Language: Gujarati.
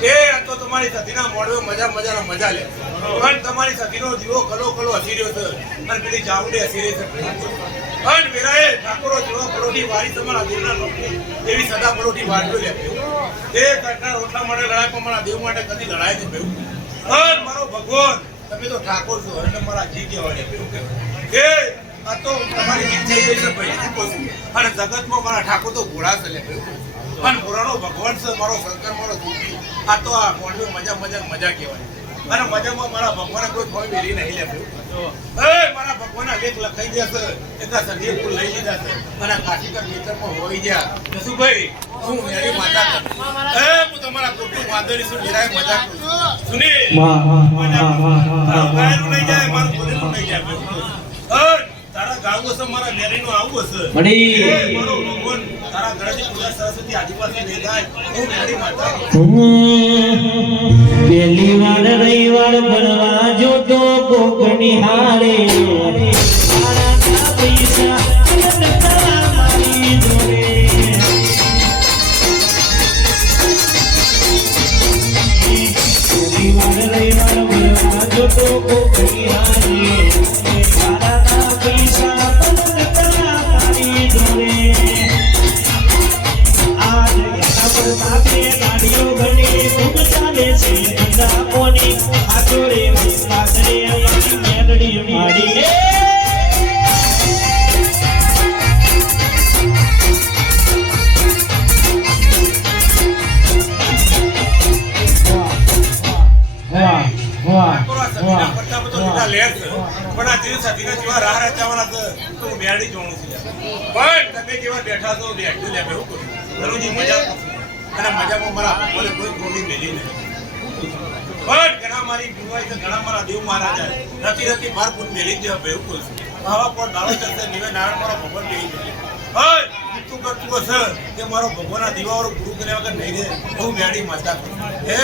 બુદ્ધિ તમારી સતીના મોડવે મજા મજાના મજા લે. પણ તમારી સતીનો જીવો કલો કલો હસી રહ્યો છે. અને પેલી ચાવડી હસી રહી છે. પણ વેરાએ ઠાકોરો જીવો પલોઠી વારી તમારા દેવના નોકરી એવી સદા પલોઠી વાંચો લે તે કટના રોટલા માટે લડાય પણ મારા દેવ માટે કદી લડાય નહીં ભેવું પણ મારો ભગવાન, તમે તો ઠાકોર છો એટલે મારા જી કહેવાય ભેવું કે આ તો તમારી જીત થઈ છે ભાઈ? અને જગતમાં મારા ઠાકોર તો ઘોડા છે લે પણ ઘોડાનો ભગવાન છે, મારો શંકર મારો દુઃખી આ તો આ મોડવી મજા મજા મજા કહેવાય. અને મજામાં મારા ભગવાને કોઈ કોઈ વેરી નહીં લેતું એ મારા ભગવાનના લેખ લખાઈ જશે એટલા સંદીપ ફૂલ લઈ લીધા છે. અને કાશીકર ખેતરમાં હોઈ ગયા. જસુભાઈ હું મેરી માતા કરું. એ હું તમારા કુટુંબ વાંદરી છું મેરાય મજા કરું છું. સુનિલ તારા ગાવું હશે મારા મેરીનું આવું હશે મળી. એ મારો ભગવાન તારા ઘરેથી પૂજા સરસ્વતી આદિવાસી નહીં થાય હું મેરી માતા કરું. પહેલી વાર રવિવાર ભણવા જોતો કોકની હારે મારા ના પૈસા નતા મારી જોડે. પહેલી વાર રવિવાર ભણવા જોતો કોકની હારે પણ આ જે સતીના જેવા રાહ રચાવાના તો હું મેરડી જોઉં છું. પણ તમે જેવા બેઠા છો બેઠું લે બેહું કરું. ઘણું મજા અને મજામાં મારા ભગવાને કોઈ ખોટી મેલી નહીં. પણ ઘણા મારી ભીવાઈ છે ઘણા મારા દેવ મહારાજા રતી રતી માર પૂન મેલી જ બેહું છું. આવા પણ દાડો ચલશે નિવે નારાયણ મારો ભગવાન મેલી જાય હય તું કરતું હશે કે મારો ભગવાનના દીવાવાળો પૂરું કર્યા વગર નહીં રહે હું મેળી માતા કરું. હે